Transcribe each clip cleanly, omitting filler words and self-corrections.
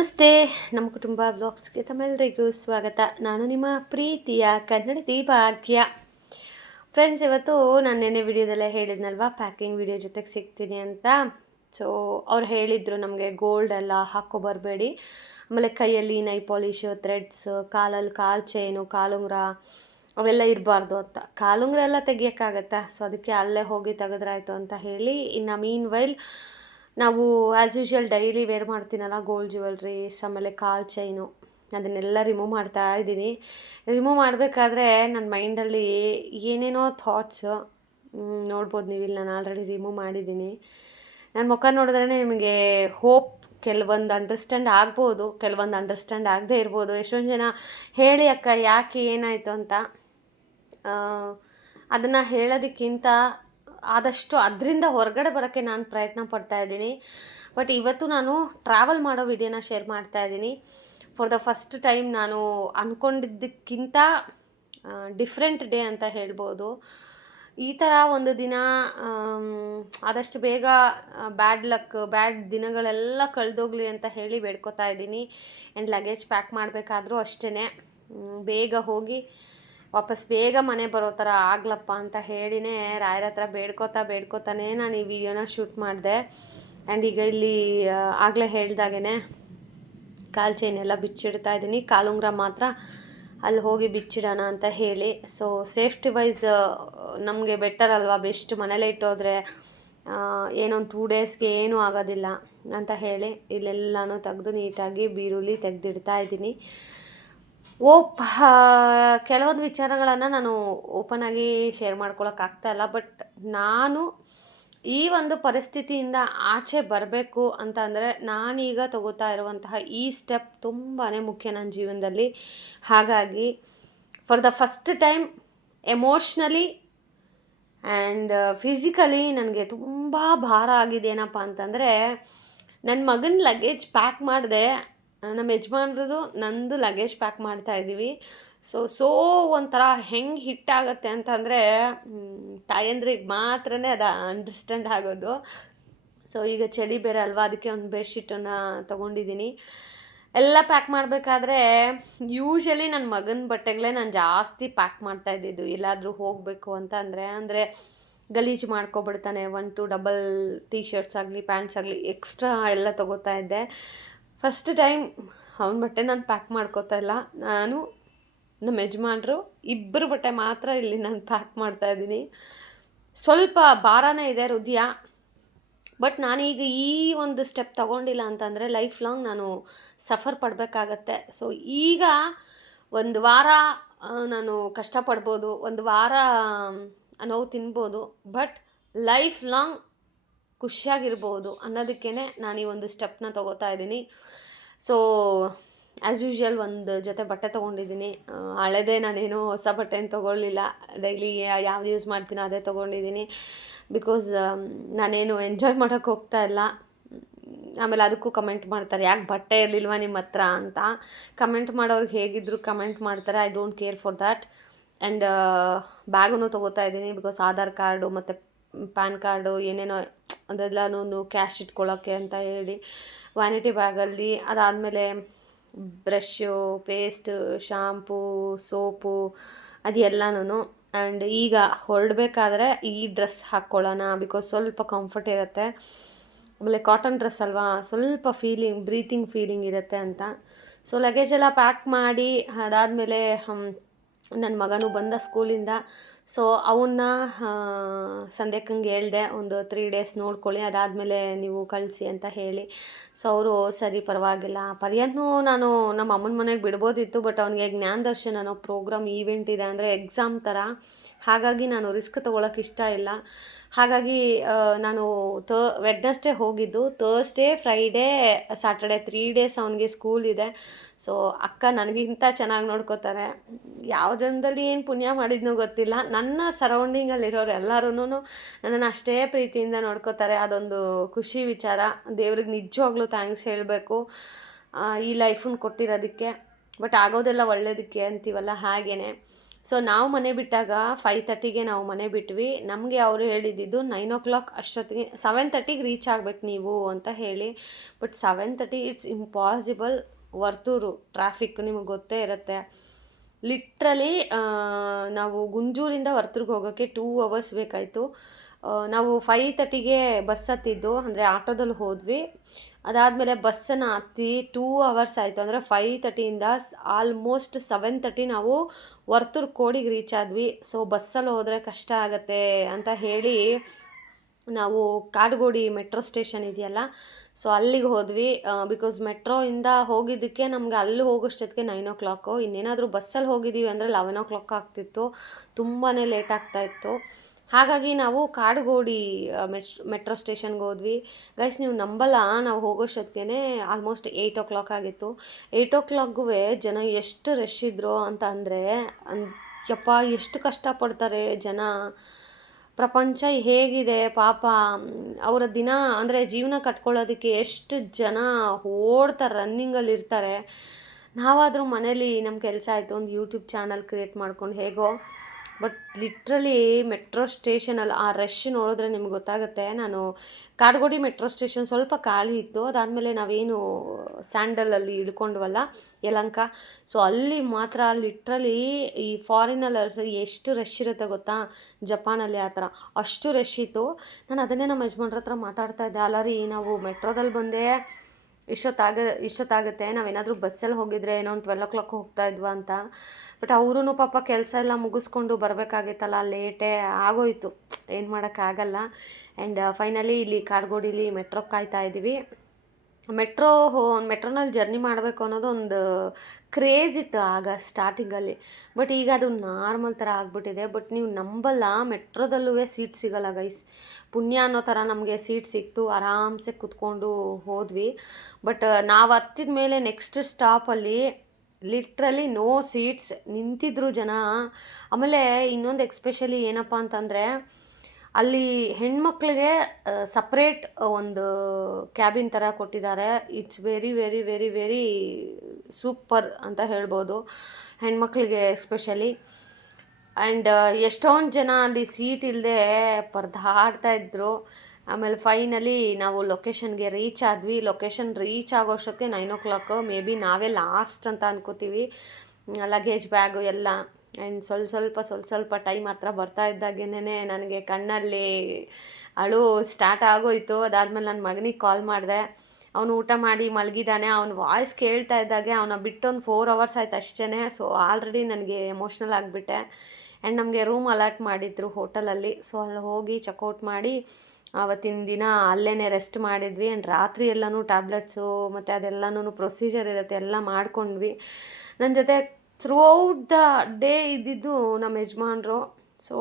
ನಮಸ್ತೆ. ನಮ್ಮ ಕುಟುಂಬ ವ್ಲಾಗ್ಸ್ಗೆ ತಮ್ಮೆಲ್ಲರಿಗೂ ಸ್ವಾಗತ. ನಾನು ನಿಮ್ಮ ಪ್ರೀತಿಯ ಕನ್ನಡತಿ ಭಾಗ್ಯ. ಫ್ರೆಂಡ್ಸ್, ಇವತ್ತು ನಾನು ನೆನ್ನೆ ವಿಡಿಯೋದಲ್ಲೇ ಹೇಳಿದ್ನಲ್ವ, ಪ್ಯಾಕಿಂಗ್ ವಿಡಿಯೋ ಜೊತೆಗೆ ಸಿಗ್ತೀನಿ ಅಂತ. ಸೊ ಅವ್ರು ಹೇಳಿದರು ನಮಗೆ ಗೋಲ್ಡ್ ಎಲ್ಲ ಹಾಕೋ ಬರಬೇಡಿ, ಆಮೇಲೆ ಕೈಯಲ್ಲಿ ನೈ ಪಾಲಿಶು, ಥ್ರೆಡ್ಸ್, ಕಾಲಲ್ಲಿ ಕಾಲು ಚೈನು, ಕಾಲುಂಗ್ರ ಅವೆಲ್ಲ ಇರಬಾರ್ದು ಅಂತ. ಕಾಲುಂಗ್ರ ಎಲ್ಲ ತೆಗಿಯೋಕ್ಕಾಗತ್ತಾ? ಸೊ ಅದಕ್ಕೆ ಅಲ್ಲೇ ಹೋಗಿ ತೆಗೆದ್ರಾಯ್ತು ಅಂತ ಹೇಳಿ, ಇನ್ನು ಮೀನ್ ವೈಲ್ ನಾವು ಆ್ಯಸ್ ಯೂಶ್ವಲ್ ಡೈಲಿ ವೇರ್ ಮಾಡ್ತೀನಲ್ಲ ಗೋಲ್ಡ್ ಜ್ಯುವೆಲ್ರೀಸ್, ಆಮೇಲೆ ಕಾಲ್ ಚೈನು, ಅದನ್ನೆಲ್ಲ ರಿಮೂವ್ ಮಾಡ್ತಾ ಇದ್ದೀನಿ. ರಿಮೂವ್ ಮಾಡಬೇಕಾದ್ರೆ ನನ್ನ ಮೈಂಡಲ್ಲಿ ಏನೇನೋ ಥಾಟ್ಸು ನೋಡ್ಬೋದು ನೀವು. ಇಲ್ಲಿ ನಾನು ಆಲ್ರೆಡಿ ರಿಮೂವ್ ಮಾಡಿದ್ದೀನಿ. ನನ್ನ ಮುಖ ನೋಡಿದ್ರೇ ನಿಮಗೆ ಹೋಪ್ ಕೆಲವೊಂದು ಅಂಡರ್ಸ್ಟ್ಯಾಂಡ್ ಆಗ್ಬೋದು, ಕೆಲವೊಂದು ಅಂಡರ್ಸ್ಟ್ಯಾಂಡ್ ಆಗದೆ ಇರ್ಬೋದು. ಎಷ್ಟೊಂದು ಜನ ಹೇಳಿ ಅಕ್ಕ ಯಾಕೆ ಏನಾಯಿತು ಅಂತ. ಅದನ್ನು ಹೇಳೋದಕ್ಕಿಂತ ಆದಷ್ಟು ಅದರಿಂದ ಹೊರಗಡೆ ಬರೋಕ್ಕೆ ನಾನು ಪ್ರಯತ್ನ ಪಡ್ತಾಯಿದ್ದೀನಿ. ಬಟ್ ಇವತ್ತು ನಾನು ಟ್ರಾವೆಲ್ ಮಾಡೋ ವಿಡಿಯೋನ ಶೇರ್ ಮಾಡ್ತಾಯಿದ್ದೀನಿ. ಫಾರ್ ದ ಫಸ್ಟ್ ಟೈಮ್ ನಾನು ಅಂದ್ಕೊಂಡಿದ್ದಕ್ಕಿಂತ ಡಿಫ್ರೆಂಟ್ ಡೇ ಅಂತ ಹೇಳ್ಬೋದು. ಈ ಥರ ಒಂದು ದಿನ ಆದಷ್ಟು ಬೇಗ ಬ್ಯಾಡ್ ಲಕ್, ಬ್ಯಾಡ್ ದಿನಗಳೆಲ್ಲ ಕಳೆದೋಗ್ಲಿ ಅಂತ ಹೇಳಿ ಬೇಡ್ಕೊತಾ ಇದ್ದೀನಿ. ಆ್ಯಂಡ್ ಲಗೇಜ್ ಪ್ಯಾಕ್ ಮಾಡಬೇಕಾದ್ರೂ ಅಷ್ಟೇ ಬೇಗ ಹೋಗಿ ವಾಪಸ್ ಬೇಗ ಮನೆ ಬರೋ ಥರ ಆಗ್ಲಪ್ಪ ಅಂತ ಹೇಳಿನೇ ರಾಯರ ಹತ್ರ ಬೇಡ್ಕೊತಾನೇ ನಾನು ಈ ವಿಡಿಯೋನ ಶೂಟ್ ಮಾಡಿದೆ. ಆ್ಯಂಡ್ ಈಗ ಇಲ್ಲಿ ಆಗಲೇ ಹೇಳ್ದಾಗೇ ಕಾಲು ಚೈನ್ ಎಲ್ಲ ಬಿಚ್ಚಿಡ್ತಾ ಇದ್ದೀನಿ. ಕಾಲುಂಗ್ರ ಮಾತ್ರ ಅಲ್ಲಿ ಹೋಗಿ ಬಿಚ್ಚಿಡೋಣ ಅಂತ ಹೇಳಿ. ಸೊ ಸೇಫ್ಟಿ ವೈಸ್ ನಮಗೆ ಬೆಟರ್ ಅಲ್ವಾ, ಬೆಸ್ಟ್ ಮನೇಲೇ ಇಟ್ಟೋದ್ರೆ ಏನೊಂದು 2 ಡೇಸ್ಗೆ ಏನೂ ಆಗೋದಿಲ್ಲ ಅಂತ ಹೇಳಿ ಇಲ್ಲೆಲ್ಲನೂ ತೆಗೆದು ನೀಟಾಗಿ ಬೀರುಲಿ ತೆಗೆದಿಡ್ತಾ ಇದ್ದೀನಿ. ಕೆಲವೊಂದು ವಿಚಾರಗಳನ್ನು ನಾನು ಓಪನಾಗಿ ಶೇರ್ ಮಾಡ್ಕೊಳಕ್ಕಾಗ್ತಾಯಿಲ್ಲ. ಬಟ್ ನಾನು ಈ ಒಂದು ಪರಿಸ್ಥಿತಿಯಿಂದ ಆಚೆ ಬರಬೇಕು ಅಂತ ಅಂದರೆ ನಾನೀಗ ತಗೋತಾ ಇರುವಂತಹ ಈ ಸ್ಟೆಪ್ ತುಂಬಾ ಮುಖ್ಯ ನನ್ನ ಜೀವನದಲ್ಲಿ. ಹಾಗಾಗಿ for the first time emotionally and physically ನನಗೆ ತುಂಬ ಭಾರ ಆಗಿದೆ. ಏನಪ್ಪ ಅಂತಂದರೆ, ನನ್ನ ಮಗನ ಲಗೇಜ್ ಪ್ಯಾಕ್ ಮಾಡಿದೆ, ನಮ್ಮ ಯಜಮಾನ್ರದ್ದು ನಂದು ಲಗೇಜ್ ಪ್ಯಾಕ್ ಮಾಡ್ತಾಯಿದ್ದೀವಿ. ಸೊ ಒಂಥರ ಹೆಂಗೆ ಹಿಟ್ಟಾಗತ್ತೆ ಅಂತಂದರೆ ತಾಯಂದ್ರಿಗೆ ಮಾತ್ರನೇ ಅದು ಅಂಡರ್ಸ್ಟ್ಯಾಂಡ್ ಆಗೋದು. ಸೊ ಈಗ ಚಳಿ ಬೇರೆ ಅಲ್ವಾ, ಅದಕ್ಕೆ ಒಂದು ಬೆಡ್ಶೀಟನ್ನು ತೊಗೊಂಡಿದ್ದೀನಿ. ಎಲ್ಲ ಪ್ಯಾಕ್ ಮಾಡಬೇಕಾದ್ರೆ ಯೂಶ್ವಲಿ ನನ್ನ ಮಗನ ಬಟ್ಟೆಗಳೇ ನಾನು ಜಾಸ್ತಿ ಪ್ಯಾಕ್ ಮಾಡ್ತಾಯಿದ್ದಿದ್ದು. ಎಲ್ಲಾದರೂ ಹೋಗಬೇಕು ಅಂತ ಅಂದರೆ ಗಲೀಜು ಮಾಡ್ಕೊಬಿಡ್ತಾನೆ. 1-2 ಡಬಲ್ ಟೀ ಶರ್ಟ್ಸ್ ಆಗಲಿ ಪ್ಯಾಂಟ್ಸ್ ಆಗಲಿ ಎಕ್ಸ್ಟ್ರಾ ಎಲ್ಲ ತೊಗೋತಾ ಇದ್ದೆ. ಫಸ್ಟ್ ಟೈಮ್ ಅವನ ಬಟ್ಟೆ ನಾನು ಪ್ಯಾಕ್ ಮಾಡ್ಕೋತಾ ಇಲ್ಲ. ನಾನು ನಮ್ಮ ಯಜಮಾನ್ರು ಇಬ್ಬರು ಬಟ್ಟೆ ಮಾತ್ರ ಇಲ್ಲಿ ನಾನು ಪ್ಯಾಕ್ ಮಾಡ್ತಾಯಿದ್ದೀನಿ. ಸ್ವಲ್ಪ ಭಾರನೇ ಇದೆ ಹೃದಯ. ಬಟ್ ನಾನೀಗ ಈ ಒಂದು ಸ್ಟೆಪ್ ತೊಗೊಂಡಿಲ್ಲ ಅಂತಂದರೆ ಲೈಫ್ ಲಾಂಗ್ ನಾನು ಸಫರ್ ಪಡಬೇಕಾಗತ್ತೆ. ಸೊ ಈಗ ಒಂದು ವಾರ ನಾನು ಕಷ್ಟಪಡ್ಬೋದು, ಒಂದು ವಾರ ನೋವು ತಿನ್ಬೋದು, ಬಟ್ ಲೈಫ್ ಲಾಂಗ್ ಖುಷಿಯಾಗಿರ್ಬೋದು ಅನ್ನೋದಕ್ಕೇ ನಾನು ಈ ಒಂದು ಸ್ಟೆಪ್ನ ತೊಗೋತಾ ಇದ್ದೀನಿ. ಸೊ ಆ್ಯಸ್ ಯೂಶ್ವಲ್ ಒಂದು ಜೊತೆ ಬಟ್ಟೆ ತೊಗೊಂಡಿದ್ದೀನಿ. ಹಳೆದೇ, ನಾನೇನು ಹೊಸ ಬಟ್ಟೆ ಏನು ತೊಗೊಳ್ಳಿಲ್ಲ. ಡೈಲಿ ಯಾವ್ದು ಯೂಸ್ ಮಾಡ್ತೀನೋ ಅದೇ ತೊಗೊಂಡಿದ್ದೀನಿ. ಬಿಕಾಸ್ ನಾನೇನು ಎಂಜಾಯ್ ಮಾಡೋಕ್ಕೆ ಹೋಗ್ತಾ ಇಲ್ಲ. ಆಮೇಲೆ ಅದಕ್ಕೂ ಕಮೆಂಟ್ ಮಾಡ್ತಾರೆ, ಯಾಕೆ ಬಟ್ಟೆ ಇರಲಿಲ್ವ ನಿಮ್ಮ ಹತ್ರ ಅಂತ. ಕಮೆಂಟ್ ಮಾಡೋರಿಗೆ ಹೇಗಿದ್ರು ಕಮೆಂಟ್ ಮಾಡ್ತಾರೆ, I don't care for that. And ಬ್ಯಾಗನ್ನು ತೊಗೋತಾ ಇದ್ದೀನಿ. ಬಿಕಾಸ್ ಆಧಾರ್ ಕಾರ್ಡು ಮತ್ತು ಪ್ಯಾನ್ ಕಾರ್ಡು ಏನೇನೋ ಅದೆಲ್ಲನೂ ಕ್ಯಾಶ್ ಇಟ್ಕೊಳ್ಳೋಕ್ಕೆ ಅಂತ ಹೇಳಿ ವ್ಯಾನಿಟಿ ಬ್ಯಾಗಲ್ಲಿ. ಅದಾದಮೇಲೆ ಬ್ರಷ್ಷು, ಪೇಸ್ಟು, ಶಾಂಪೂ, ಸೋಪು ಅದೆಲ್ಲನೂ. ಆ್ಯಂಡ್ ಈಗ ಹೊರಡಬೇಕಾದ್ರೆ ಈ ಡ್ರೆಸ್ ಹಾಕ್ಕೊಳ್ಳೋಣ, ಬಿಕಾಸ್ ಸ್ವಲ್ಪ ಕಂಫರ್ಟ್ ಇರುತ್ತೆ. ಆಮೇಲೆ ಕಾಟನ್ ಡ್ರೆಸ್ ಅಲ್ವಾ, ಸ್ವಲ್ಪ ಬ್ರೀತಿಂಗ್ ಫೀಲಿಂಗ್ ಇರುತ್ತೆ ಅಂತ. ಸೊ ಲಗೇಜೆಲ್ಲ ಪ್ಯಾಕ್ ಮಾಡಿ ಅದಾದಮೇಲೆ ನನ್ನ ಮಗನೂ ಬಂದ ಸ್ಕೂಲಿಂದ. ಸೊ ಅವನ್ನ ಸಂಧ್ಯಾಕ್ಕಂಗೆ ಹೇಳಿದೆ, ಒಂದು 3 ಡೇಸ್ ನೋಡ್ಕೊಳ್ಳಿ, ಅದಾದಮೇಲೆ ನೀವು ಕಳಿಸಿ ಅಂತ ಹೇಳಿ. ಸೊ ಅವರು ಸರಿ ಪರವಾಗಿಲ್ಲ. ಪರ್ಯಂತನೂ ನಾನು ನಮ್ಮ ಅಮ್ಮನ ಮನೆಗೆ ಬಿಡ್ಬೋದಿತ್ತು, ಬಟ್ ಅವನಿಗೆ ಜ್ಞಾನ ದರ್ಶನ ಅನ್ನೋ ಪ್ರೋಗ್ರಾಮ್ ಈವೆಂಟ್ ಇದೆ, ಅಂದರೆ ಎಕ್ಸಾಮ್ ಥರ. ಹಾಗಾಗಿ ನಾನು ರಿಸ್ಕ್ ತೊಗೊಳಕ್ಕೆ ಇಷ್ಟ ಇಲ್ಲ. ಹಾಗಾಗಿ ನಾನು ವೆಡ್ನೆಸ್ಡೇ ಹೋಗಿದ್ದು. ಥರ್ಸ್ಡೇ, ಫ್ರೈಡೇ, ಸ್ಯಾಟರ್ಡೇ 3 ಡೇಸ್ ಅವನಿಗೆ ಸ್ಕೂಲ್ ಇದೆ. ಸೊ ಅಕ್ಕ ನನಗಿಂತ ಚೆನ್ನಾಗಿ ನೋಡ್ಕೋತಾರೆ. ಯಾವ ಜನ್ಮದಲ್ಲಿ ಏನು ಪುಣ್ಯ ಮಾಡಿದ್ನೋ ಗೊತ್ತಿಲ್ಲ, ನನ್ನ ಸರೌಂಡಿಂಗಲ್ಲಿರೋರು ಎಲ್ಲರೂ ನನ್ನನ್ನು ಅಷ್ಟೇ ಪ್ರೀತಿಯಿಂದ ನೋಡ್ಕೋತಾರೆ. ಅದೊಂದು ಖುಷಿ ವಿಚಾರ. ದೇವ್ರಿಗೆ ನಿಜವಾಗ್ಲೂ ಥ್ಯಾಂಕ್ಸ್ ಹೇಳಬೇಕು ಈ ಲೈಫನ್ನು ಕೊಟ್ಟಿರೋದಕ್ಕೆ. ಬಟ್ ಆಗೋದೆಲ್ಲ ಒಳ್ಳೆಯದಕ್ಕೆ ಅಂತೀವಲ್ಲ, ಹಾಗೇ ಸೊ ನಾವು ಮನೆ ಬಿಟ್ಟಾಗ 5:30ಗೆ ನಾವು ಮನೆ ಬಿಟ್ವಿ. ನಮಗೆ ಅವರು ಹೇಳಿದ್ದು 9 ಅಷ್ಟೊತ್ತಿಗೆ 7:30ಗೆ ರೀಚ್ ಆಗ್ಬೇಕು ನೀವು ಅಂತ ಹೇಳಿ. But 7:30 it's impossible. Varthur traffic ನಿಮಗೆ ಗೊತ್ತೇ ಇರುತ್ತೆ. ಲಿಟ್ರಲಿ ನಾವು ಗುಂಜೂರಿಂದ ವರ್ತೂರ್ಗೆ ಹೋಗೋಕ್ಕೆ 2 ಅವರ್ಸ್ ಬೇಕಾಯಿತು. ನಾವು 5:30ಗೆ ಬಸ್ ಹತ್ತಿದ್ದು, ಅಂದರೆ ಆಟೋದಲ್ಲಿ ಹೋದ್ವಿ. ಅದಾದಮೇಲೆ ಬಸ್ಸನ್ನು ಹತ್ತಿ 2 ಅವರ್ಸ್ ಆಯಿತು. ಅಂದರೆ 5:30ಇಂದ ಆಲ್ಮೋಸ್ಟ್ 7:30 ನಾವು ವರ್ತೂರು ಕೋಡಿಗೆ ರೀಚ್ ಆದ್ವಿ. ಸೊ ಬಸ್ಸಲ್ಲಿ ಹೋದರೆ ಕಷ್ಟ ಆಗುತ್ತೆ ಅಂತ ಹೇಳಿ ನಾವು ಕಾಡುಗೋಡಿ ಮೆಟ್ರೋ ಸ್ಟೇಷನ್ ಇದೆಯಲ್ಲ, ಸೊ ಅಲ್ಲಿಗೆ ಹೋದ್ವಿ. ಬಿಕಾಸ್ ಮೆಟ್ರೋಯಿಂದ ಹೋಗಿದ್ದಕ್ಕೆ ನಮಗೆ ಅಲ್ಲಿ ಹೋಗೋಷ್ಟೊತ್ತಿಗೆ 9 ಇನ್ನೇನಾದರೂ ಬಸ್ಸಲ್ಲಿ ಹೋಗಿದ್ದೀವಿ ಅಂದರೆ 11 ಆಗ್ತಿತ್ತು. ತುಂಬಾ ಲೇಟ್ ಆಗ್ತಾಯಿತ್ತು. ಹಾಗಾಗಿ ನಾವು ಕಾಡುಗೋಡಿ ಮೆಟ್ರೋ ಸ್ಟೇಷನ್ಗೆ ಹೋದ್ವಿ. ಗೈಸ್ ನೀವು ನಂಬಲ್ಲ, ನಾವು ಹೋಗೋಷ್ಟೊತ್ತಿಗೆ ಆಲ್ಮೋಸ್ಟ್ 8 ಆಗಿತ್ತು. 8 ಜನ ಎಷ್ಟು ರಶ್ ಇದ್ರು ಅಂತ ಅಂದರೆ ಯಪ್ಪ ಎಷ್ಟು ಕಷ್ಟಪಡ್ತಾರೆ ಜನ. ಪ್ರಪಂಚ ಹೇಗಿದೆ ಪಾಪ, ಅವರ ದಿನ ಅಂದರೆ ಜೀವನ ಕಟ್ಕೊಳ್ಳೋದಕ್ಕೆ ಎಷ್ಟು ಜನ ಓಡ್ತಾರೆ, ರನ್ನಿಂಗಲ್ಲಿ ಇರ್ತಾರೆ. ನಾವಾದರೂ ಮನೇಲಿ ನಮ್ಮ ಕೆಲಸ ಆಯಿತು, ಒಂದು ಯೂಟ್ಯೂಬ್ ಚಾನಲ್ ಕ್ರಿಯೇಟ್ ಮಾಡ್ಕೊಂಡು ಹೇಗೋ. ಬಟ್ ಲಿಟ್ರಲಿ ಮೆಟ್ರೋ ಸ್ಟೇಷನಲ್ಲಿ ಆ ರಶ್ ನೋಡಿದ್ರೆ ನಿಮ್ಗೆ ಗೊತ್ತಾಗುತ್ತೆ. ನಾನು ಕಾಡುಗೋಡಿ ಮೆಟ್ರೋ ಸ್ಟೇಷನ್ ಸ್ವಲ್ಪ ಖಾಲಿ ಇತ್ತು. ಅದಾದಮೇಲೆ ನಾವೇನು ಸ್ಯಾಂಡಲಲ್ಲಿ ಇಳ್ಕೊಂಡ್ವಲ್ಲ ಯಲಹಂಕ, ಸೊ ಅಲ್ಲಿ ಮಾತ್ರ ಲಿಟ್ರಲಿ ಈ ಫಾರಿನಲ್ಲಿ ಎಷ್ಟು ರಶ್ ಇರುತ್ತೆ ಗೊತ್ತಾ, ಜಪಾನಲ್ಲಿ ಆ ಥರ ಅಷ್ಟು ರಶ್ ಇತ್ತು. ನಾನು ಅದನ್ನೇ ನಮ್ಮ ಯಜಮಾನ್ರ ಹತ್ರ ಮಾತಾಡ್ತಾ ಇದ್ದೆ, ಅಲ್ಲ ರೀ ನಾವು ಮೆಟ್ರೋದಲ್ಲಿ ಬಂದೇ ಇಷ್ಟೊತ್ತಾಗುತ್ತೆ, ನಾವೇನಾದರೂ ಬಸ್ಸಲ್ಲಿ ಹೋಗಿದ್ರೆ ಏನೋ ಒಂದು 12 ಹೋಗ್ತಾ ಇದ್ವಾ ಅಂತ. ಬಟ್ ಅವರೂ ಪಾಪ ಕೆಲಸ ಎಲ್ಲ ಮುಗಿಸ್ಕೊಂಡು ಬರಬೇಕಾಗಿತ್ತಲ್ಲ, ಲೇಟೇ ಆಗೋಯಿತು, ಏನು ಮಾಡೋಕ್ಕಾಗಲ್ಲ. ಆ್ಯಂಡ್ ಫೈನಲಿ ಇಲ್ಲಿ ಕಾಡುಗೋಡಿಲಿ ಮೆಟ್ರೋಗೆ ಕಾಯ್ತಾ ಇದ್ದೀವಿ. ಮೆಟ್ರೋನಲ್ಲಿ ಜರ್ನಿ ಮಾಡಬೇಕು ಅನ್ನೋದು ಒಂದು ಕ್ರೇಜ್ ಇತ್ತು ಆಗ ಸ್ಟಾರ್ಟಿಂಗಲ್ಲಿ. ಬಟ್ ಈಗ ಅದು ನಾರ್ಮಲ್ ಥರ ಆಗಿಬಿಟ್ಟಿದೆ. ಬಟ್ ನೀವು ನಂಬಲ್ಲ, ಮೆಟ್ರೋದಲ್ಲೂ ಸೀಟ್ ಸಿಗೋಲ್ಲ ಗೈಸ್. ಪುಣ್ಯ ಅನ್ನೋ ಥರ ನಮಗೆ ಸೀಟ್ ಸಿಕ್ತು, ಆರಾಮ್ಸೆ ಕೂತ್ಕೊಂಡು ಹೋದ್ವಿ. ಬಟ್ ನಾವು ಹತ್ತಿದ ಮೇಲೆ ನೆಕ್ಸ್ಟ್ ಸ್ಟಾಪಲ್ಲಿ ಲಿಟ್ರಲಿ ನೋ ಸೀಟ್ಸ್, ನಿಂತಿದ್ರು ಜನ. ಆಮೇಲೆ ಇನ್ನೊಂದು ಎಕ್ಸ್ಪೆಷಲಿ ಏನಪ್ಪ ಅಂತಂದರೆ, ಅಲ್ಲಿ ಹೆಣ್ಮಕ್ಳಿಗೆ ಸಪ್ರೇಟ್ ಒಂದು ಕ್ಯಾಬಿನ್ ಥರ ಕೊಟ್ಟಿದ್ದಾರೆ. It's very very very very super ಅಂತ ಹೇಳ್ಬೋದು, ಹೆಣ್ಮಕ್ಳಿಗೆ ಎಸ್ಪೆಷಲಿ. ಆ್ಯಂಡ್ ಎಷ್ಟೊಂದು ಜನ ಅಲ್ಲಿ ಸೀಟ್ ಇಲ್ಲದೆ ಪರದಾಡ್ತಾ ಇದ್ದರು. ಆಮೇಲೆ ಫೈನಲಿ ನಾವು ಲೊಕೇಶನ್ಗೆ ರೀಚ್ ಆದ್ವಿ. ಲೊಕೇಶನ್ ರೀಚ್ ಆಗೋಷ್ಟಕ್ಕೆ 9 ಮೇ ಬಿ ನಾವೇ ಲಾಸ್ಟ್ ಅಂತ ಅನ್ಕೋತೀವಿ, ಲಗೇಜ್ ಬ್ಯಾಗು ಎಲ್ಲ. ಆ್ಯಂಡ್ ಸ್ವಲ್ಪ ಟೈಮ್ ಹತ್ರ ಬರ್ತಾ ಇದ್ದಾಗೇನೆ ನನಗೆ ಕಣ್ಣಲ್ಲಿ ಅಳು ಸ್ಟಾರ್ಟ್ ಆಗೋಯಿತು. ಅದಾದಮೇಲೆ ನನ್ನ ಮಗನಿಗೆ ಕಾಲ್ ಮಾಡಿದೆ. ಅವನು ಊಟ ಮಾಡಿ ಮಲಗಿದ್ದಾನೆ. ಅವನ ವಾಯ್ಸ್ ಕೇಳ್ತಾ ಇದ್ದಾಗೆ ಅವನ ಬಿಟ್ಟು ಒಂದು 4 ಅವರ್ಸ್ ಆಯ್ತು ಅಷ್ಟೇ. ಸೊ ಆಲ್ರೆಡಿ ನನಗೆ ಎಮೋಷ್ನಲ್ ಆಗಿಬಿಟ್ಟೆ. ಆ್ಯಂಡ್ ನಮಗೆ ರೂಮ್ ಅಲಾಟ್ ಮಾಡಿದ್ರು ಹೋಟೆಲಲ್ಲಿ. ಸೊ ಅಲ್ಲಿ ಹೋಗಿ ಚೆಕ್ಔಟ್ ಮಾಡಿ ಆವತ್ತಿನ ದಿನ ಅಲ್ಲೇ ರೆಸ್ಟ್ ಮಾಡಿದ್ವಿ. ಆ್ಯಂಡ್ ರಾತ್ರಿ ಎಲ್ಲನೂ ಟ್ಯಾಬ್ಲೆಟ್ಸು ಮತ್ತು ಅದೆಲ್ಲನೂ ಪ್ರೊಸೀಜರ್ ಇರುತ್ತೆ ಎಲ್ಲ ಮಾಡ್ಕೊಂಡ್ವಿ. ನನ್ನ ಜೊತೆ ಥ್ರೂಔಟ್ ದ ಡೇ ಇದ್ದಿದ್ದು ನಮ್ಮ ಯಜಮಾನ್ರು. So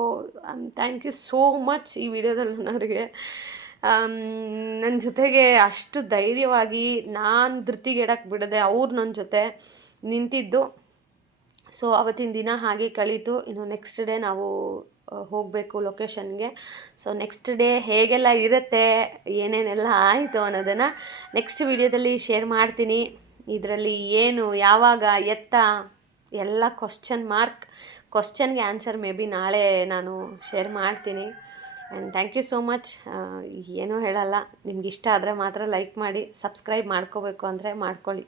thank you so much ಈ ವಿಡಿಯೋದಲ್ಲಿ ನನಗೆ ನನ್ನ ಜೊತೆಗೆ ಅಷ್ಟು ಧೈರ್ಯವಾಗಿ ನಾನು ಧೃತಿಗೆಡಕ್ಕೆ ಬಿಡದೆ ಅವ್ರು ನನ್ನ ಜೊತೆ ನಿಂತಿದ್ದು. ಸೊ ಆವತ್ತಿನ ದಿನ ಹಾಗೆ ಕಳೀತು. ಇನ್ನು ನೆಕ್ಸ್ಟ್ ಡೇ ನಾವು ಹೋಗಬೇಕು ಲೊಕೇಶನ್ಗೆ. ಸೊ ನೆಕ್ಸ್ಟ್ ಡೇ ಹೇಗೆಲ್ಲ ಇರುತ್ತೆ, ಏನೇನೆಲ್ಲ ಆಯಿತು ಅನ್ನೋದನ್ನು ನೆಕ್ಸ್ಟ್ ವಿಡಿಯೋದಲ್ಲಿ ಶೇರ್ ಮಾಡ್ತೀನಿ. ಇದರಲ್ಲಿ ಏನು, ಯಾವಾಗ, ಎತ್ತ ಎಲ್ಲ ಕ್ವಶ್ಚನ್ಗೆ ಆನ್ಸರ್ ಮೇ ಬಿ ನಾಳೆ ನಾನು ಶೇರ್ ಮಾಡ್ತೀನಿ. And thank you so much. ಏನೂ ಹೇಳಲ್ಲ, ನಿಮ್ಗೆ ಇಷ್ಟ ಆದರೆ ಮಾತ್ರ ಲೈಕ್ ಮಾಡಿ, ಸಬ್ಸ್ಕ್ರೈಬ್ ಮಾಡ್ಕೋಬೇಕು ಅಂದರೆ ಮಾಡ್ಕೊಳ್ಳಿ.